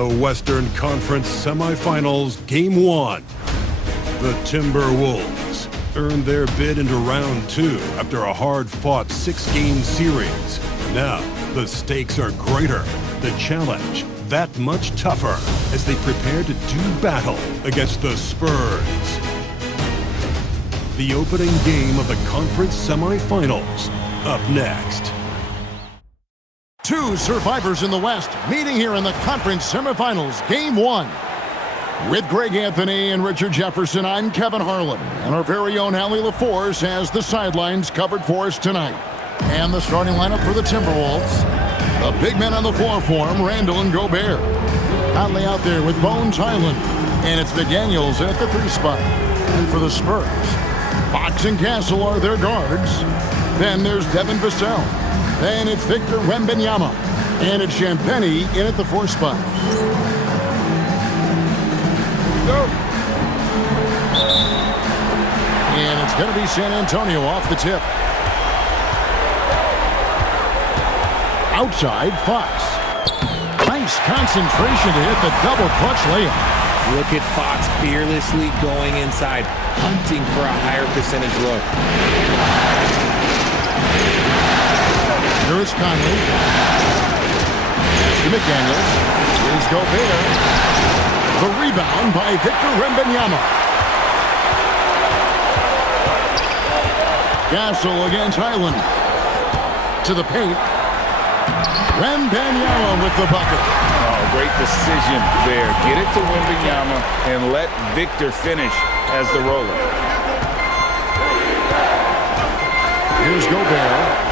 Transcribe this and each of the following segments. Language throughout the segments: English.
The Western Conference Semifinals, Game 1. The Timberwolves earned their bid into round 2 after a hard-fought 6-game series. Now, the stakes are greater, the challenge that much tougher as they prepare to do battle against the Spurs. The opening game of the conference semifinals, up next. Two survivors in the West meeting here in the conference semifinals, Game 1. With Greg Anthony and Richard Jefferson, I'm Kevin Harlan, and our very own Allie LaForce has the sidelines covered for us tonight. And the starting lineup for the Timberwolves. The big men on the floor for him, Randall and Gobert. Conley out there with Bones Highland, and it's McDaniels at the 3 spot. And for the Spurs, Fox and Castle are their guards. Then there's Devin Vassell. Then it's Victor Wembanyama. And it's Champagnie in at the 4 spot. Go. And it's going to be San Antonio off the tip. Outside, Fox. Nice concentration to hit the double clutch layup. Look at Fox fearlessly going inside, hunting for a higher percentage look. Here's Conley. That's to McDaniels. Here's Gobert. The rebound by Victor Wembanyama. Castle against Highland. To the paint. Wembanyama with the bucket. Oh, great decision there. Get it to Wembanyama and let Victor finish as the roller. Here's Gobert.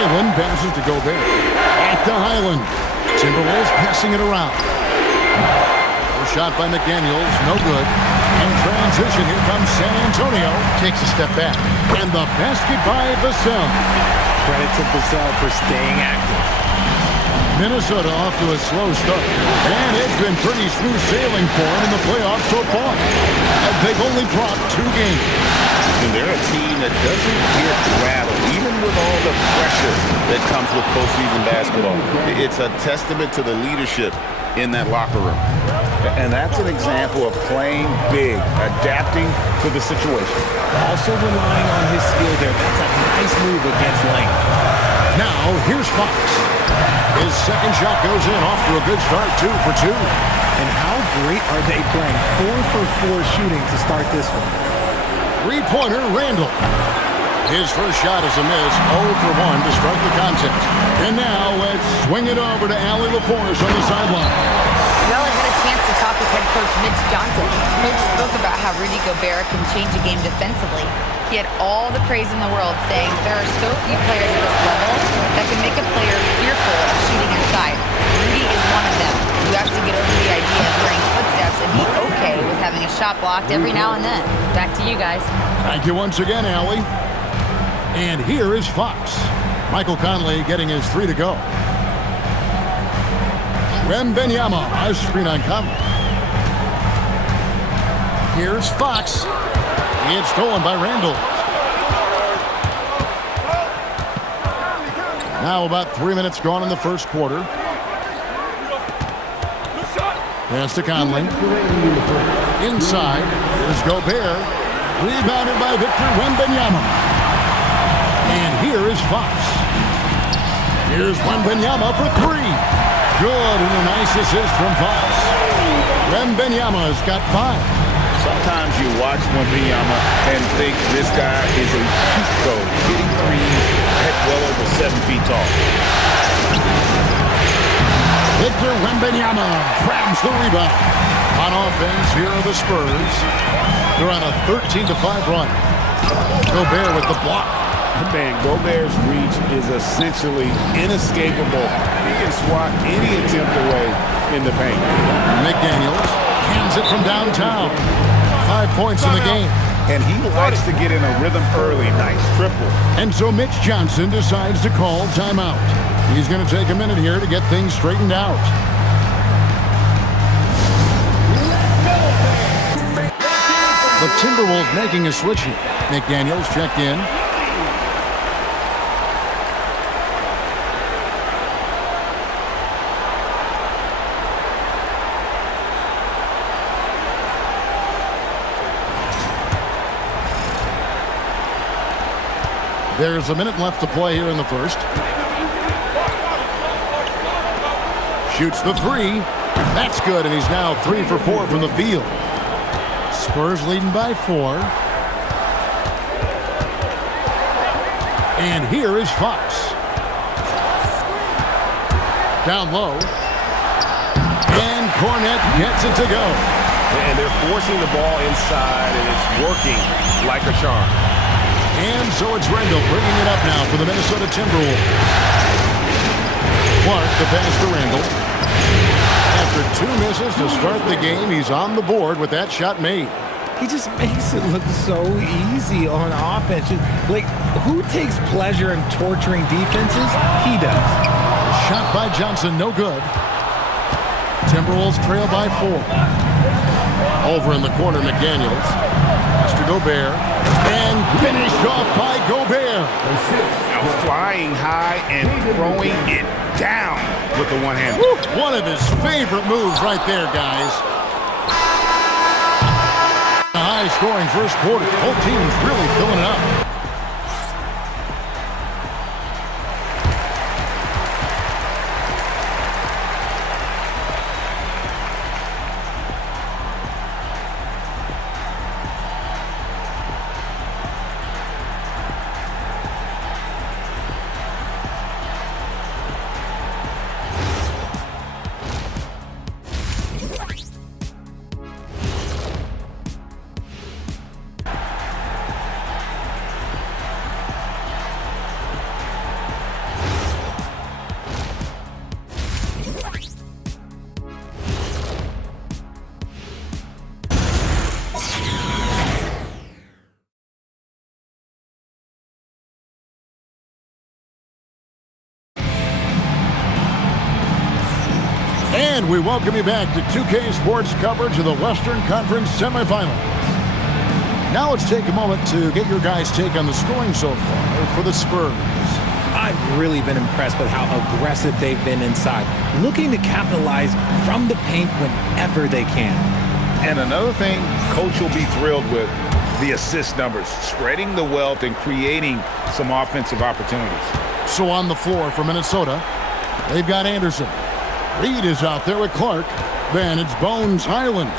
Highland passes to Gobert. Back to Highland. Timberwolves passing it around. Shot by McDaniels, no good. In transition, here comes San Antonio. Takes a step back. And the basket by Vassell. Credit to Vassell for staying active. Minnesota off to a slow start. And it's been pretty smooth sailing for them in the playoffs so far. They've only dropped 2 games. And they're a team that doesn't get rattled, even with all the pressure that comes with postseason basketball. It's a testament to the leadership in that locker room. And that's an example of playing big, adapting to the situation. Also relying on his skill there. That's a nice move against Lane. Now, here's Fox. His second shot goes in, off to a good start, 2 for 2. And how great are they playing? 4 for 4 shooting to start this one. 3-pointer, Randall. His first shot is a miss, 0 for 1 to start the contest. And now let's swing it over to Allie LaForce on the sideline. Well, I had a chance to talk with head coach Mitch Johnson. Coach spoke about how Rudy Gobert can change a game defensively. He had all the praise in the world, saying there are so few players at this level that can make a player fearful of shooting inside. Rudy is one of them. You have to get over the idea of hearing footsteps and be okay with having a shot blocked every now and then. Back to you guys. Thank you once again, Allie. And here is Fox. Michael Conley getting his 3 to go. Wembanyama, a screen on Conley. Here's Fox. It's stolen by Randall. Now about 3 minutes gone in the first quarter. Pass to Conley. Inside. Here's Gobert. Rebounded by Victor Wembanyama. And here is Fox. Here's Wembanyama for 3. Good, and a nice assist from Fox. Wembanyama's got 5. Sometimes you watch Wembanyama and think this guy is a cheat code, hitting threes at well over 7 feet tall. Victor Wembanyama grabs the rebound. On offense, here are the Spurs. They're on a 13-5 run. Gobert with the block. Man, Gobert's reach is essentially inescapable. He can swat any attempt away in the paint. McDaniels hands it from downtown. 5 points in the game. And he likes to get in a rhythm early. Nice triple. And so Mitch Johnson decides to call timeout. He's going to take a minute here to get things straightened out. The Timberwolves making a switch here. McDaniels checked in. There's a minute left to play here in the first. Shoots the three. That's good, and he's now 3 for 4 from the field. Spurs leading by 4. And here is Fox. Down low. And Cornet gets it to go. And they're forcing the ball inside, and it's working like a charm. And so it's Randall bringing it up now for the Minnesota Timberwolves. Clark, the pass to Randall. After 2 misses to start the game, he's on the board with that shot made. He just makes it look so easy on offense. Like, who takes pleasure in torturing defenses? He does. A shot by Johnson, no good. Timberwolves trail by 4. Over in the corner, McDaniels. Has to Gobert. And finished off by Gobert. Now flying high and throwing it down with the one-hand. One of his favorite moves right there, guys. A high-scoring first quarter. Both teams really filling it up. And we welcome you back to 2K Sports coverage of the Western Conference Semifinals. Now let's take a moment to get your guys' take on the scoring so far for the Spurs. I've really been impressed with how aggressive they've been inside, looking to capitalize from the paint whenever they can. And another thing, Coach will be thrilled with the assist numbers, spreading the wealth and creating some offensive opportunities. So on the floor for Minnesota, they've got Anderson. Reed is out there with Clark. Then it's Bones Highland.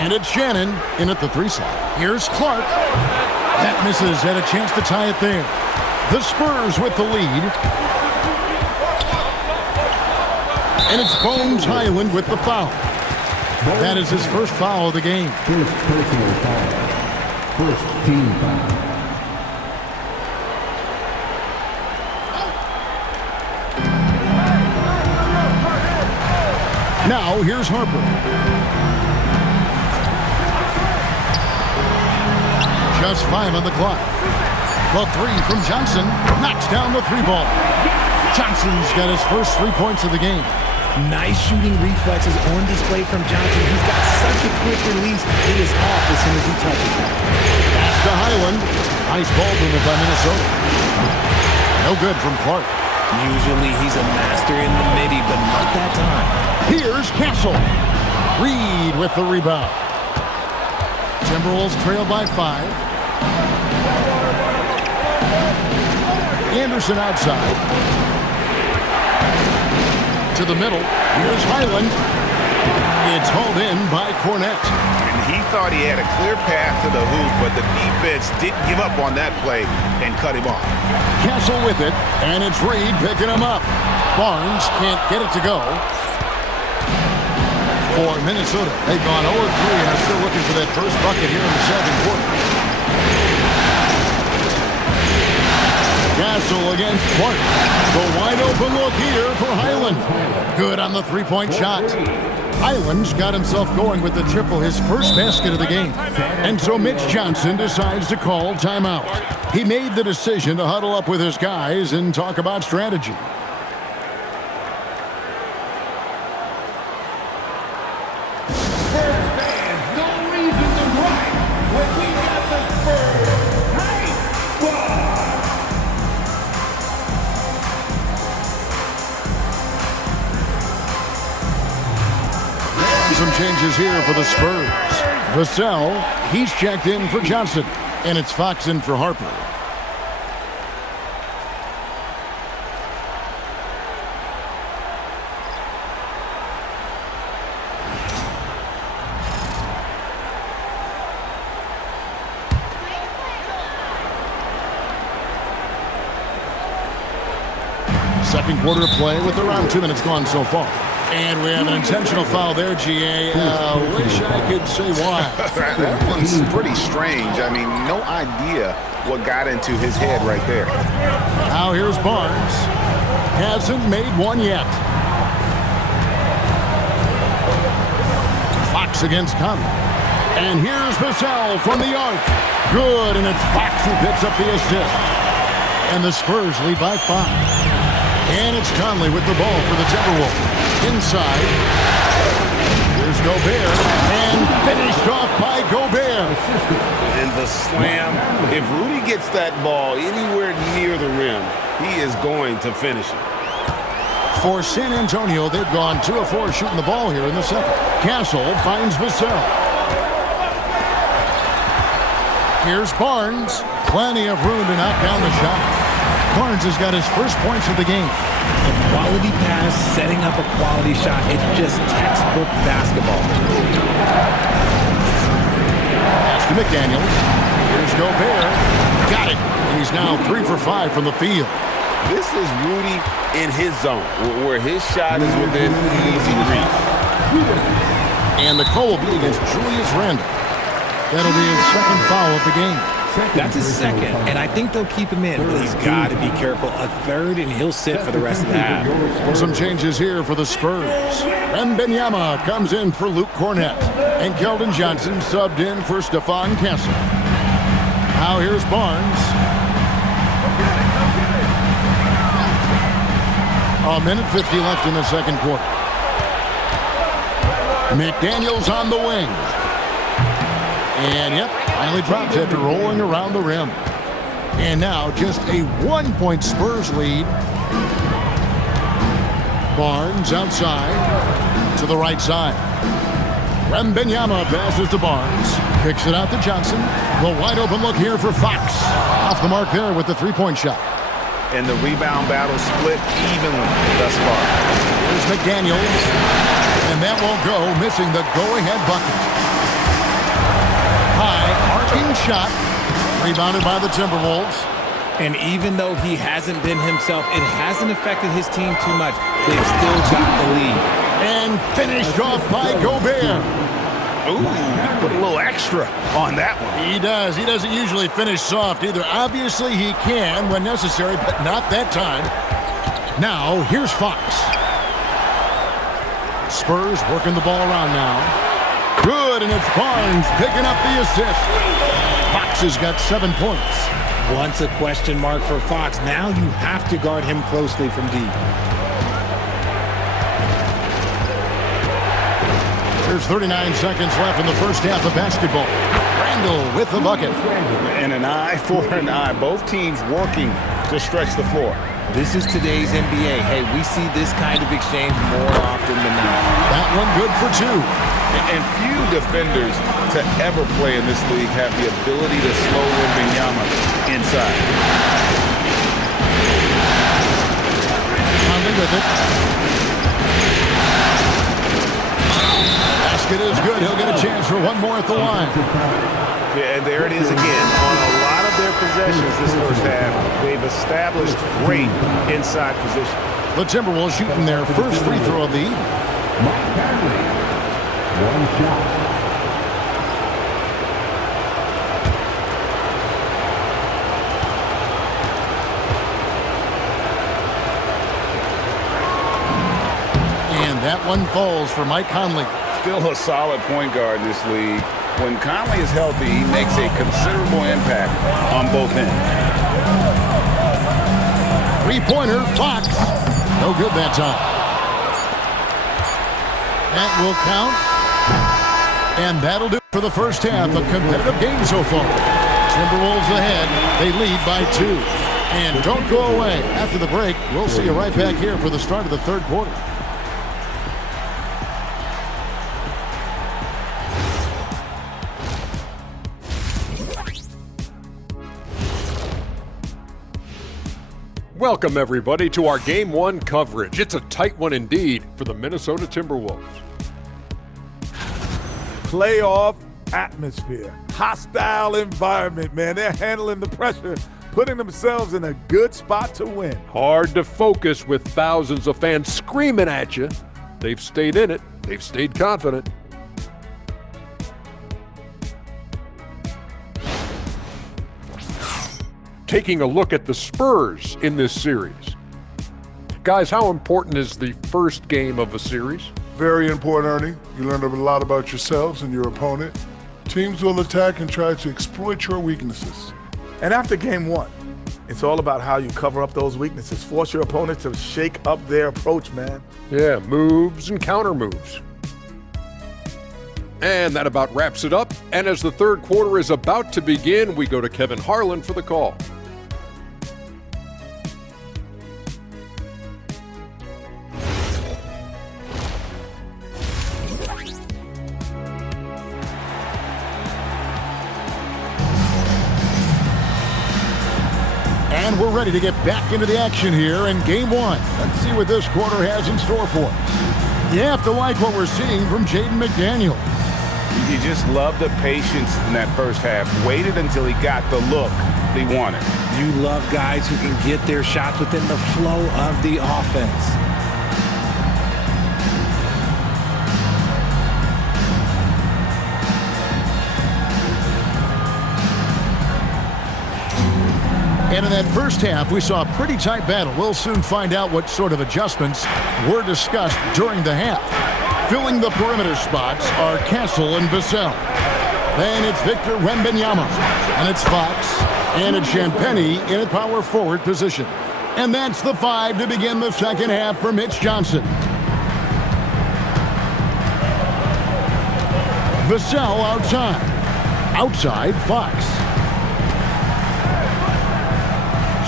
And it's Shannon in at the 3 slot. Here's Clark. That misses. Had a chance to tie it there. The Spurs with the lead. And it's Bones Highland with the foul. That is his first foul of the game. First personal foul. First team foul. Now, here's Harper. Just 5 on the clock. The 3 from Johnson knocks down the 3 ball. Johnson's got his first 3 points of the game. Nice shooting reflexes on display from Johnson. He's got such a quick release. It is off as soon as he touches it. Pass to Highland. Nice ball movement by Minnesota. No good from Clark. Usually he's a master in the midi, but not that time. Here's Castle. Reed with the rebound. Timberwolves trail by 5. Anderson outside. To the middle. Here's Highland. It's hauled in by Cornet. And he thought he had a clear path to the hoop, but the defense didn't give up on that play and cut him off. Castle with it, and it's Reed picking him up. Barnes can't get it to go. For Minnesota, they've gone 0-3 and are still looking for that first bucket here in the second quarter. Castle against Clark. The wide open look here for Highland. Good on the 3-point shot. Highland's got himself going with the triple, his first basket of the game. And so Mitch Johnson decides to call timeout. He made the decision to huddle up with his guys and talk about strategy. Some changes here for the Spurs. Vassell, he's checked in for Johnson. And it's Fox in for Harper. Second quarter of play with around 2 minutes gone so far. And we have an intentional foul there, GA. Wish I could say why. That one's pretty strange. I mean, no idea what got into his head right there. Now here's Barnes. Hasn't made one yet. Fox against Conley. And here's Vassell from the arc. Good, and it's Fox who picks up the assist. And the Spurs lead by 5. And it's Conley with the ball for the Timberwolves. Inside. Here's Gobert. And finished off by Gobert. And the slam. If Rudy gets that ball anywhere near the rim, he is going to finish it. For San Antonio, they've gone 2 of 4 shooting the ball here in the second. Castle finds Vassell. Here's Barnes. Plenty of room to knock down the shot. Barnes has got his first points of the game. A quality pass, setting up a quality shot. It's just textbook basketball. Pass to McDaniels. Here's Gobert. Got it. And he's now 3 for 5 from the field. This is Rudy in his zone, where his shot is within easy reach. And the call will be against Julius Randle. That'll be his second foul of the game. That's his second, and I think they'll keep him in, but he's got to be careful. A third, and he'll sit for the rest of the half. Some changes here for the Spurs. Wembanyama comes in for Luke Cornett, and Keldon Johnson subbed in for Stephon Castle. Now here's Barnes. A minute 50 left in the second quarter. McDaniels on the wing. And, yep, finally dropped after rolling around the rim. And now just a 1-point Spurs lead. Barnes outside to the right side. Wembanyama passes to Barnes. Kicks it out to Johnson. The wide open look here for Fox. Off the mark there with the three-point shot. And the rebound battle split evenly thus far. Here's McDaniels. And that won't go, missing the go-ahead bucket. High, arcing shot, rebounded by the Timberwolves. And even though he hasn't been himself, it hasn't affected his team too much. They've still got the lead. And finished off by Gobert. Ooh, put a little extra on that one. He does. He doesn't usually finish soft either. Obviously, he can when necessary, but not that time. Now, here's Fox. Spurs working the ball around now. Good, and it's Barnes picking up the assist. Fox has got 7 points. Once a question mark for Fox. Now you have to guard him closely from deep. There's 39 seconds left in the first half of basketball. Randle with the bucket. And an eye for an eye. Both teams working to stretch the floor. This is today's NBA. Hey, we see this kind of exchange more often than not. That one good for 2. And few defenders to ever play in this league have the ability to slow Wembanyama inside. Conley with it. Basket is good. He'll get a chance for one more at the line. Yeah, and there it is again. On a lot of their possessions this first half, they've established great inside position. The Timberwolves shooting their first free throw of the evening. One shot. And that one falls for Mike Conley. Still a solid point guard in this league. When Conley is healthy, he makes a considerable impact on both ends. Three-pointer, Fox. No good that time. That will count. And that'll do it for the first half. A competitive game so far. Timberwolves ahead. They lead by 2. And don't go away. After the break, we'll see you right back here for the start of the third quarter. Welcome, everybody, to our Game 1 coverage. It's a tight one indeed for the Minnesota Timberwolves. Playoff atmosphere, hostile environment, man. They're handling the pressure putting themselves in a good spot to win. Hard to focus with thousands of fans screaming at you. They've stayed in it. They've stayed confident. Taking a look at the Spurs in this series. Guys, how important is the first game of a series? Very important, Ernie. You learn a lot about yourselves and your opponent. Teams will attack and try to exploit your weaknesses. And after game one, it's all about how you cover up those weaknesses. Force your opponent to shake up their approach, man. Yeah, moves and counter moves. And that about wraps it up. And as the third quarter is about to begin, we go to Kevin Harlan for the call. And we're ready to get back into the action here in game one. Let's see what this quarter has in store for us. You have to like what we're seeing from Jaden McDaniel. You just love the patience in that first half. Waited until he got the look he wanted. You love guys who can get their shots within the flow of the offense. And in that first half, we saw a pretty tight battle. We'll soon find out what sort of adjustments were discussed during the half. Filling the perimeter spots are Castle and Vassell. Then it's Victor Wembanyama. And it's Fox. And it's Champagnie in a power forward position. And that's the 5 to begin the second half for Mitch Johnson. Vassell outside. Outside, Fox.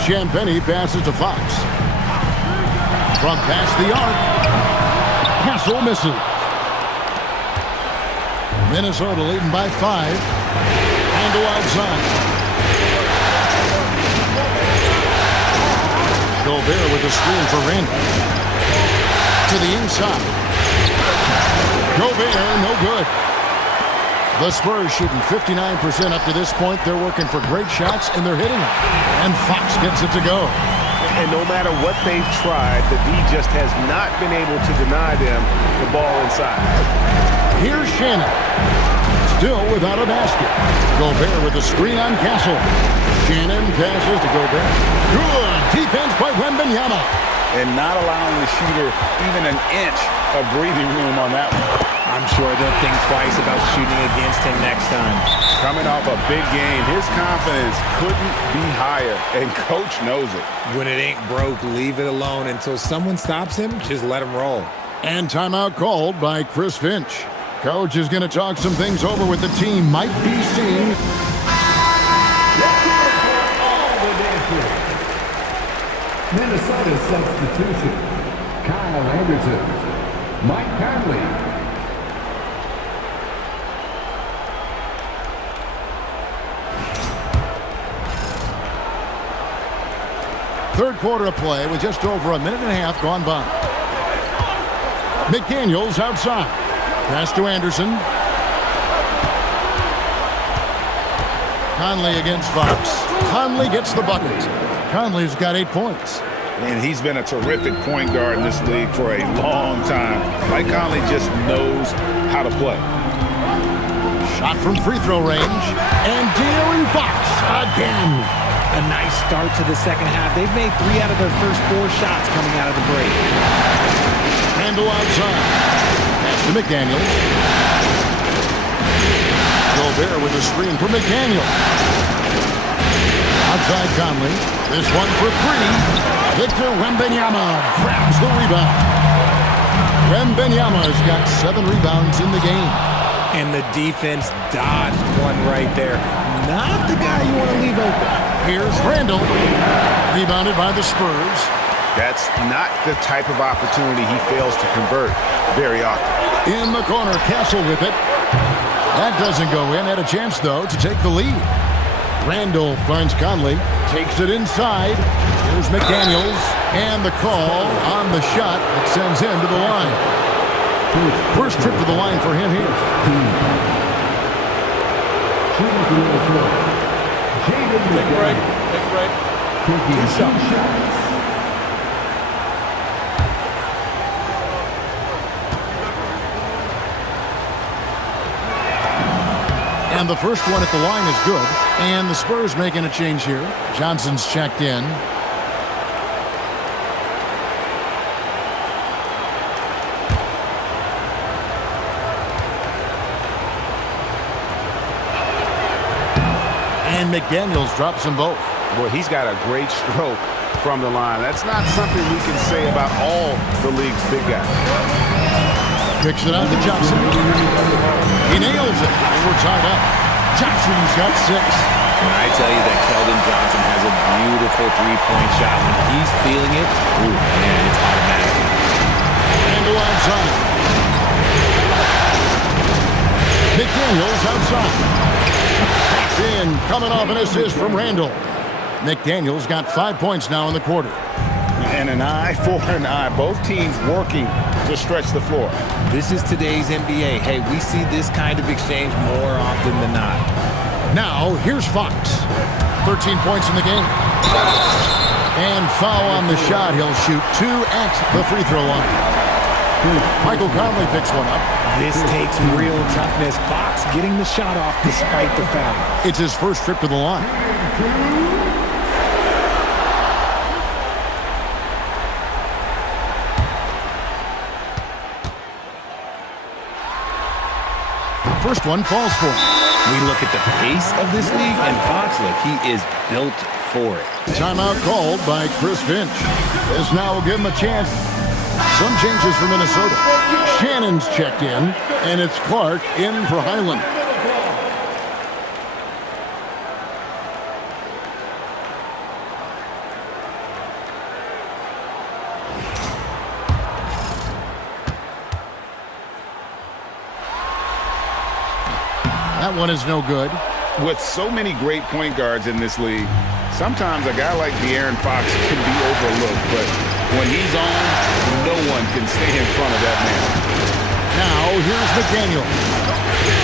Champagnie passes to Fox. From past the arc, Castle misses. Minnesota leading by 5. Handle outside. Gobert with the screen for Randall. To the inside. Gobert, no good. The Spurs shooting 59% up to this point. They're working for great shots, and they're hitting them. And Fox gets it to go. And no matter what they've tried, the D just has not been able to deny them the ball inside. Here's Shannon. Still without a basket. Gobert with the screen on Castle. Shannon passes to Gobert. Good defense by Wembanyama. And not allowing the shooter even an inch of breathing room on that one. I'm sure they'll think twice about shooting against him next time. Coming off a big game, his confidence couldn't be higher, and coach knows it. When it ain't broke, leave it alone until someone stops him. Just let him roll. And timeout called by Chris Finch. Coach is going to talk some things over with the team. Might be seeing. Minnesota substitution. Kyle Anderson. Mike Conley. Third quarter of play with just over a minute and a half gone by. McDaniels outside. Pass to Anderson. Conley against Fox. Conley gets the bucket. Conley's got 8 points. And he's been a terrific point guard in this league for a long time. Mike Conley just knows how to play. Shot from free throw range. And De'Aaron Fox again. A nice start to the second half. They've made 3 out of their first 4 shots coming out of the break. Handle outside. Pass to McDaniels. Gobert with a screen for McDaniels. Outside Conley. This one for 3. Victor Wembanyama grabs the rebound. Wembanyama's got 7 rebounds in the game. And the defense dodged one right there. Not the guy you want to leave open. Here's Randall. Rebounded by the Spurs. That's not the type of opportunity he fails to convert very often. In the corner, Castle with it. That doesn't go in. Had a chance, though, to take the lead. Randall finds Conley. Takes it inside. Here's McDaniels. And the call on the shot that sends him to the line. First trip to the line for him here. Take a break. celebrate. Do so. And the first one at the line is good. And the Spurs making a change here. Johnson's checked in. And McDaniels drops them both. Boy, he's got a great stroke from the line. That's not something we can say about all the league's big guys. Kicks it out to Johnson. He nails it, and we're tied up. Johnson's got 6. When I tell you that Keldon Johnson has a beautiful three-point shot, when he's feeling it, ooh, man, it's automatic. And go outside. McDaniels outside. That's in, coming off an assist from Randall. McDaniels got 5 points now in the quarter. And an eye for an eye. Both teams working to stretch the floor. This is today's NBA. Hey, we see this kind of exchange more often than not. Now, here's Fox. 13 points in the game. And foul on the shot. He'll shoot 2 at the free throw line. Michael Conley picks one up. This takes real toughness. Fox getting the shot off despite the foul. It's his first trip to the line. First one falls for him. We look at the pace of this league, and Fox, look, he is built for it. Timeout called by Chris Finch. This now will give him a chance. Some changes for Minnesota. Shannon's checked in, and it's Clark in for Highland. That one is no good. With so many great point guards in this league, sometimes a guy like De'Aaron Fox can be overlooked, but when he's on, no one can stay in front of that man. Now, here's McDaniel.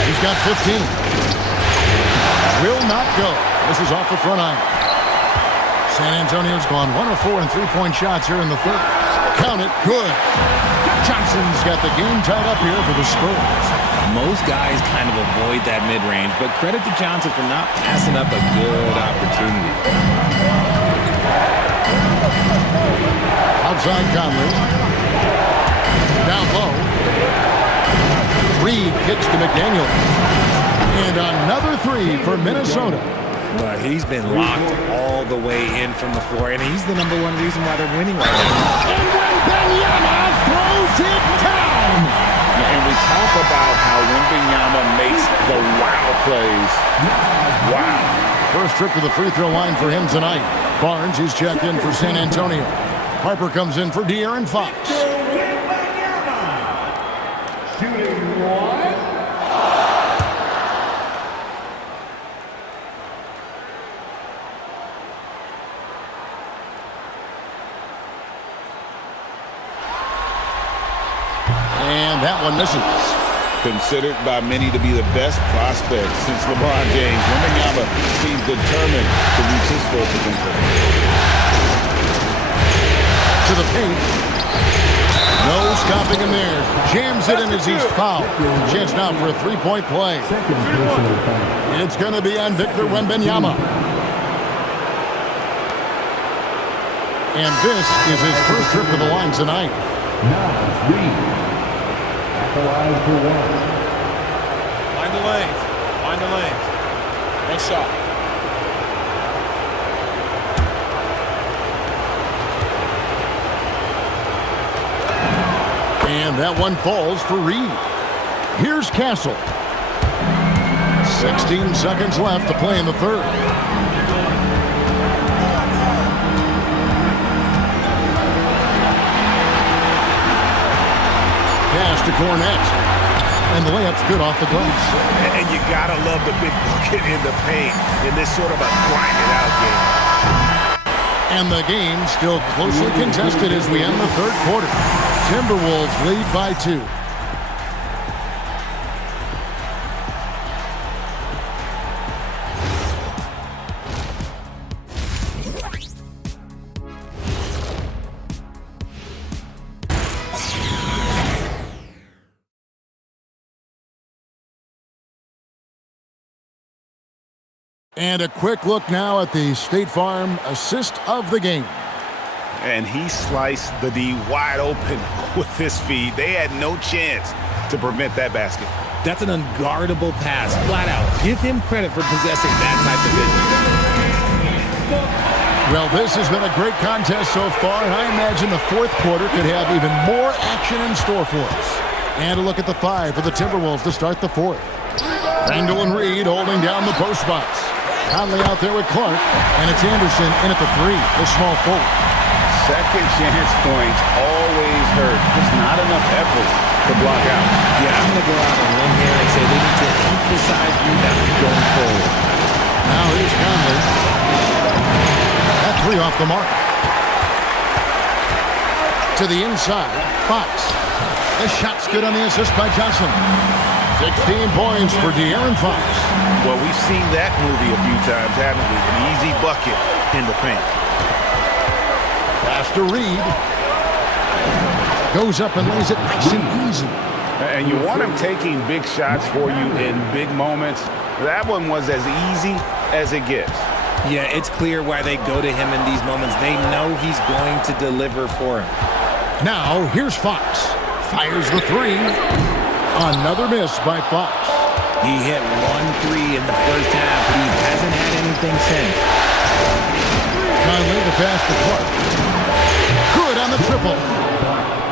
He's got 15. Will not go. This is off the front iron. San Antonio's gone 1 of 4 in three-point shots here in the third. Count it. Good. Johnson's got the game tied up here for the Spurs. Most guys kind of avoid that mid-range, but credit to Johnson for not passing up a good opportunity. Outside Conley. Down low. Reed kicks to McDaniel. And another 3 for Minnesota. But he's been locked all the way in from the floor, and he's the number 1 reason why they're winning right now. And Wembanyama throws it down. And we talk about how Wembanyama makes the wow plays. Wow. First trip to the free throw line for him tonight. Barnes, who's checked in for San Antonio. Harper comes in for De'Aaron Fox. Shooting 1. And that one misses. Considered by many to be the best prospect since LeBron James, Wembanyama seems determined to reach his full potential. To the paint. No stopping him there. Jams it in as he's fouled. Chance now for a three-point play. It's going to be on Victor Wembanyama. And this is his first trip to the line tonight. Now, Reed. The line for 1. Find the lanes. Find the lanes. Nice shot. And that one falls for Reed. Here's Castle. 16 seconds left to play in the third. Pass to Cornette. And the layup's good off the glass. And you gotta love the big bucket in the paint in this sort of a grinded-out game. And the game still closely contested as we end the third quarter. Timberwolves lead by 2. And a quick look now at the State Farm assist of the game. And he sliced the D wide open with his feed. They had no chance to prevent that basket. That's an unguardable pass, flat out. Give him credit for possessing that type of vision. Well, this has been a great contest so far, and I imagine the fourth quarter could have even more action in store for us. And a look at the 5 for the Timberwolves to start the fourth. Randall and Reed holding down the post spots. Conley out there with Clark, and it's Anderson in at the 3, the small forward. Second chance points always hurt. Just not enough effort to block out. Yeah, I'm going to go out on a limb here and say they need to emphasize rebounding going forward. Now here's Conley. That 3 off the mark. To the inside, Fox. The shot's good on the assist by Johnson. 16 points for De'Aaron Fox. Well, we've seen that movie a few times, haven't we? An easy bucket in the paint. Pass to Reed. Goes up and lays it nice and easy. And you want him taking big shots for you in big moments. That one was as easy as it gets. Yeah, it's clear why they go to him in these moments. They know he's going to deliver for him. Now, here's Fox. Fires the 3. Another miss by Fox. He hit 1 3 in the first half, but he hasn't had anything since. Conley, the pass to Clark. Good on the triple.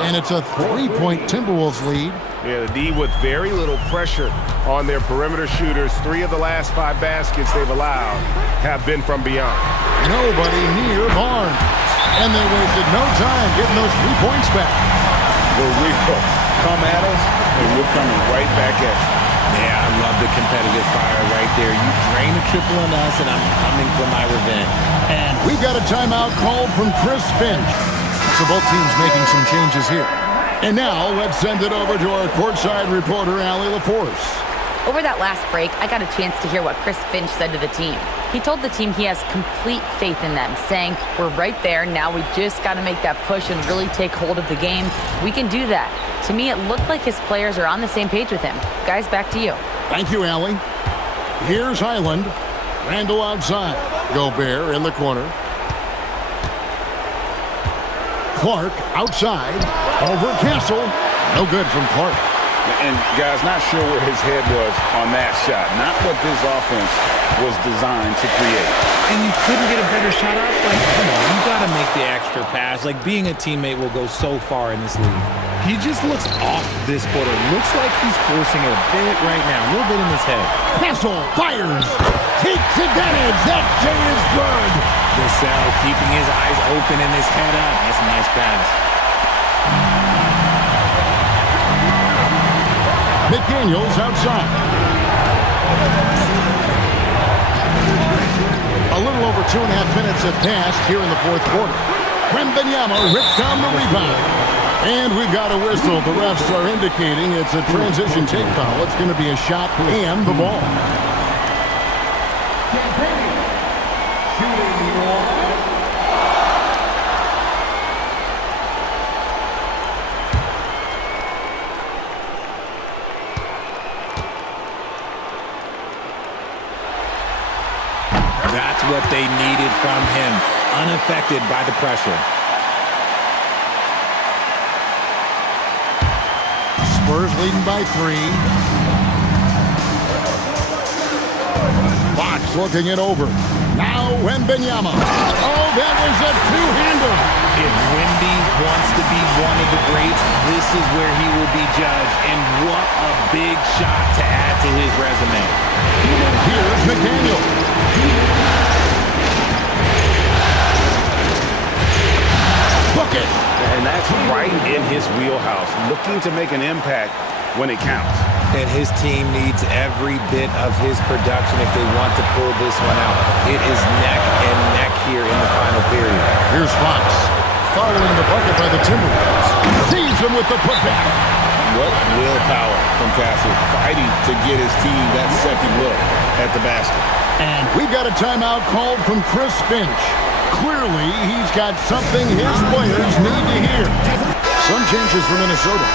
And it's a 3-point Timberwolves lead. Yeah, the D with very little pressure on their perimeter shooters. 3 of the last 5 baskets they've allowed have been from beyond. Nobody near Barnes. And they wasted no time getting those 3 points back. The real come at us, and we're coming right back at you. Yeah, I love the competitive fire right there. You drain a triple on us, and I'm coming for my revenge. And we've got a timeout called from Chris Finch. So both teams making some changes here. And now let's send it over to our courtside reporter, Allie LaForce. Over that last break, I got a chance to hear what Chris Finch said to the team. He told the team he has complete faith in them, saying, we're right there, now we just got to make that push and really take hold of the game. We can do that. To me, it looked like his players are on the same page with him. Guys, back to you. Thank you, Allie. Here's Highland. Randall outside. Gobert in the corner. Clark outside. Over Castle. No good from Clark. And, guys, not sure where his head was on that shot. Not what this offense was designed to create. And you couldn't get a better shot off? Like, come on, you got to make the extra pass. Like, being a teammate will go so far in this league. He just looks off this quarter. Looks like he's forcing it a bit right now. A little bit in his head. Castle fires. Takes advantage. That J is good. Vassell keeping his eyes open and his head up. That's a nice pass. McDaniels outside. A little over 2.5 minutes have passed here in the fourth quarter. Wembanyama rips down the rebound. And we've got a whistle. The refs are indicating it's a transition take foul. It's going to be a shot and the ball. That's what they needed from him, unaffected by the pressure. Spurs leading by 3. Fox looking it over. Now Wembanyama. Oh, that was a two-hander. If Wemby wants to be one of the greats, this is where he will be judged. And what a big shot to add to his resume. Here's McDaniel. Book it. And that's right in his wheelhouse, looking to make an impact when it counts. And his team needs every bit of his production if they want to pull this one out. It is neck and neck here in the final period. Here's Fox, following the bucket by the Timberwolves. Sees him with the putback. What willpower from Castle, fighting to get his team that second look at the basket. And we've got a timeout called from Chris Finch. Clearly, he's got something his players need to hear. Some changes for Minnesota.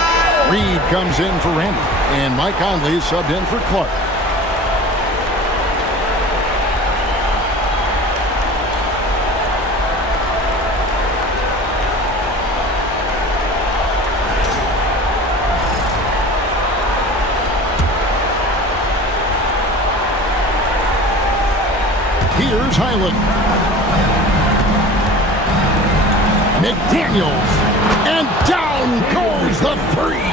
Reed comes in for Randall, and Mike Conley subbed in for Clark. Here's Highland. McDaniels. And down goes the three.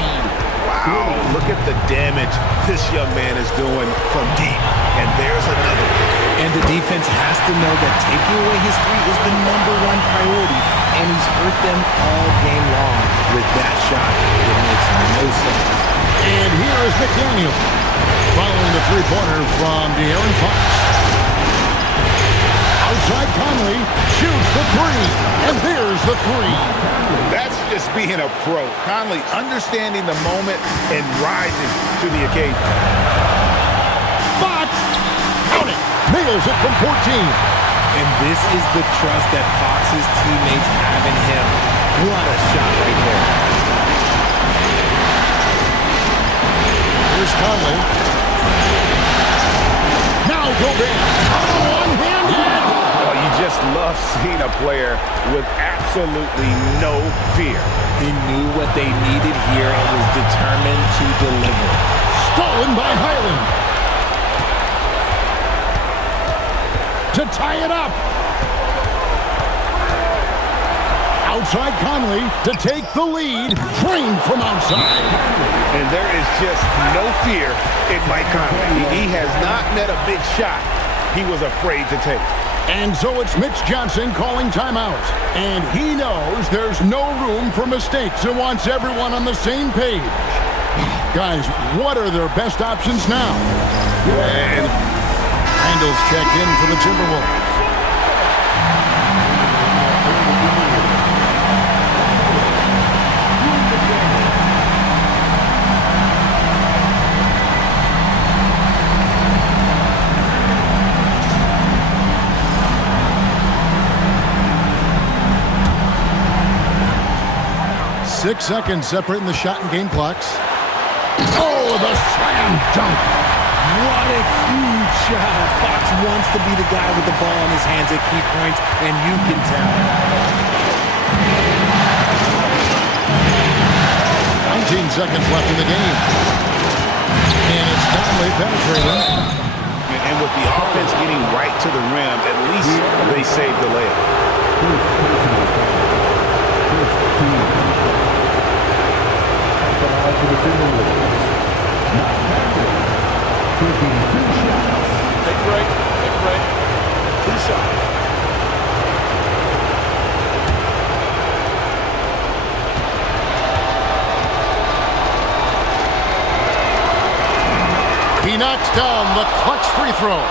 Wow, look at the damage this young man is doing from deep. And there's another. And the defense has to know that taking away his three is the #1 priority, and he's hurt them all game long with that shot. It makes no sense. And here is McDaniel, following the three-pointer from De'Aaron Fox. Outside Conley, shoots the three, and there's the three. That's just being a pro. Conley understanding the moment and rising to the occasion. Fox, count it, nails it from 14. And this is the trust that Fox's teammates have in him. What a shot right there. Here's Conley. Now Gobert. One-handed. Oh, you just love seeing a player with absolutely no fear. He knew what they needed here and was determined to deliver. Stolen by Highland. To tie it up. Outside Conley to take the lead. Trained from outside. And there is just no fear in Mike Conley. He has not met a big shot he was afraid to take. And so it's Mitch Johnson calling timeout. And he knows there's no room for mistakes and wants everyone on the same page. Guys, what are their best options now? And Randall's checked in for the Timberwolves. Six seconds separating the shot and game clocks. Oh, the slam dunk. What a huge shot. Fox wants to be the guy with the ball in his hands at key points, and you can tell. 19 seconds left in the game. And it's Conley penetrating. And with the offense getting right to the rim, at least they saved the layup. To the Timberwolves. Now taking 2 shots. Take a break. Take a break. 2 shots. He knocks down the clutch free throw.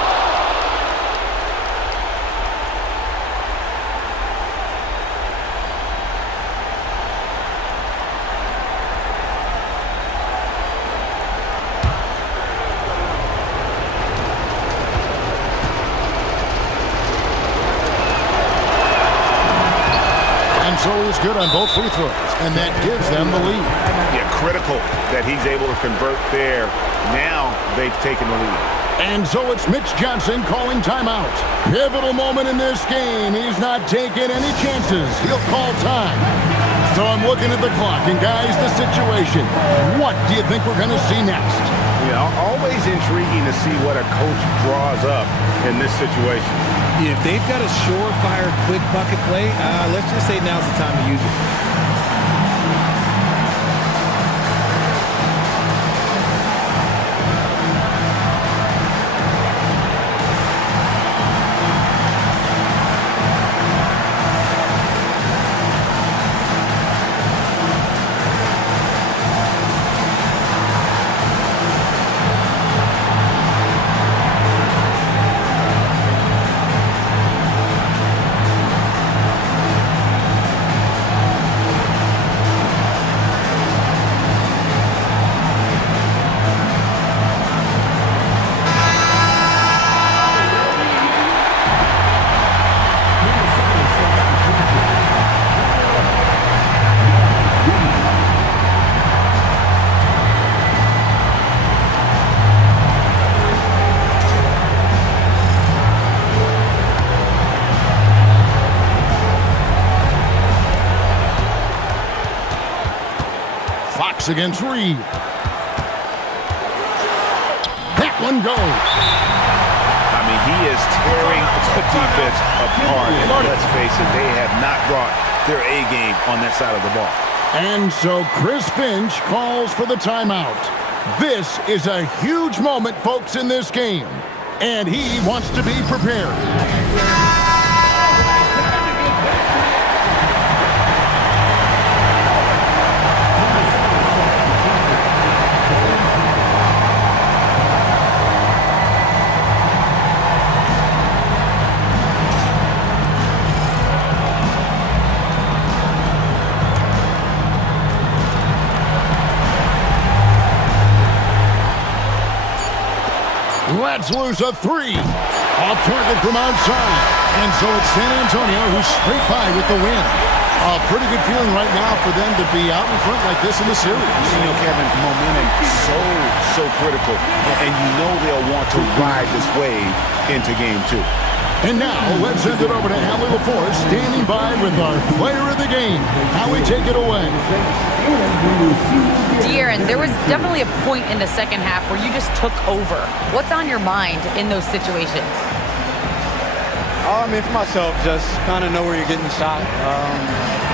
So he's good on both free throws, and that gives them the lead. Yeah, critical that he's able to convert there. Now they've taken the lead. And so it's Mitch Johnson calling timeout. Pivotal moment in this game. He's not taking any chances. He'll call time. So I'm looking at the clock, and guys, the situation. What do you think we're going to see next? Yeah, always intriguing to see what a coach draws up in this situation. If they've got a surefire quick bucket play, let's just say now's the time to use it. Against Reed. That one goes. I mean, he is tearing the defense apart. And let's face it, they have not brought their A game on that side of the ball. And so Chris Finch calls for the timeout. This is a huge moment, folks, in this game. And he wants to be prepared. Let's lose a three. Off target from outside. And so it's San Antonio who's straight by with the win. A pretty good feeling right now for them to be out in front like this in the series. You know, Kevin, momentum so critical. And you know they'll want to ride this wave into game 2. And now, let's send it over to Allie LaForce, standing by with our player of the game. Allie, take it away. De'Aaron, there was definitely a point in the second half where you just took over. What's on your mind in those situations? I mean, for myself, just kind of know where you're getting shot.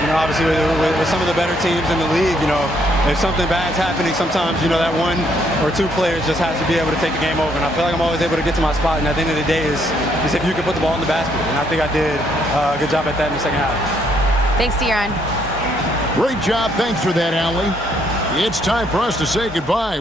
You know, obviously with some of the better teams in the league, you know, if something bad's happening, sometimes, you know, that one or two players just has to be able to take the game over. And I feel like I'm always able to get to my spot. And at the end of the day is if you can put the ball in the basket. And I think I did a good job at that in the second half. Thanks, De'Aaron. Great job. Thanks for that, Allie. It's time for us to say goodbye.